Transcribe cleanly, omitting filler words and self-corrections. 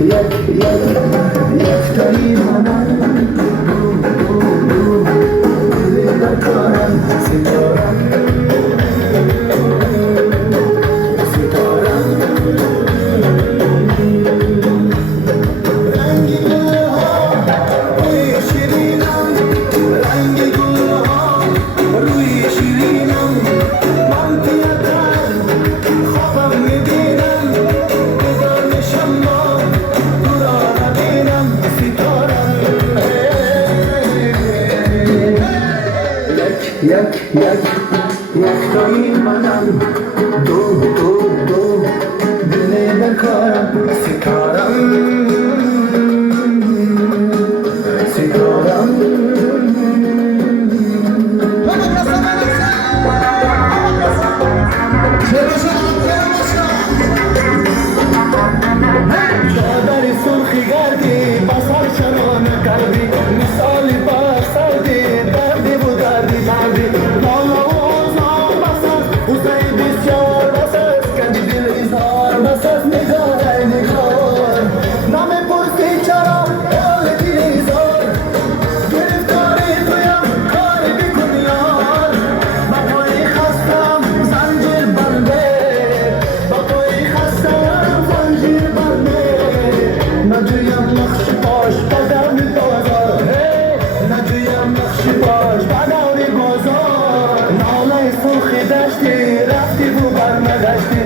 یک تایی منم دل در کارم ستارم رنگ گلها روی شیرینم رنگ گلها روی شیرینم من پیادر خوابم میبینم بیدار میشم ما تو را نبینم ستارم یک تایی منم دو دل در کارم ستارم داری سرخی گردی بسر چرا نکردی مثالی بر سردی دردی و دردی بردی لالا و آزار بس است حسین بسیار بس است کردی دل اظهار بس است نگاه نگار نمیپرسی چرا حال دل اظهار گرفتاری تویم کار بیکن یار با پای خستم زنجیر بنده با پای خستم زنجیر بنده نجویم نقش پاش با دمی بازار نجویم نقش پاش با دمی بازار ناله سرخی داشتی رفتی و برنگشتی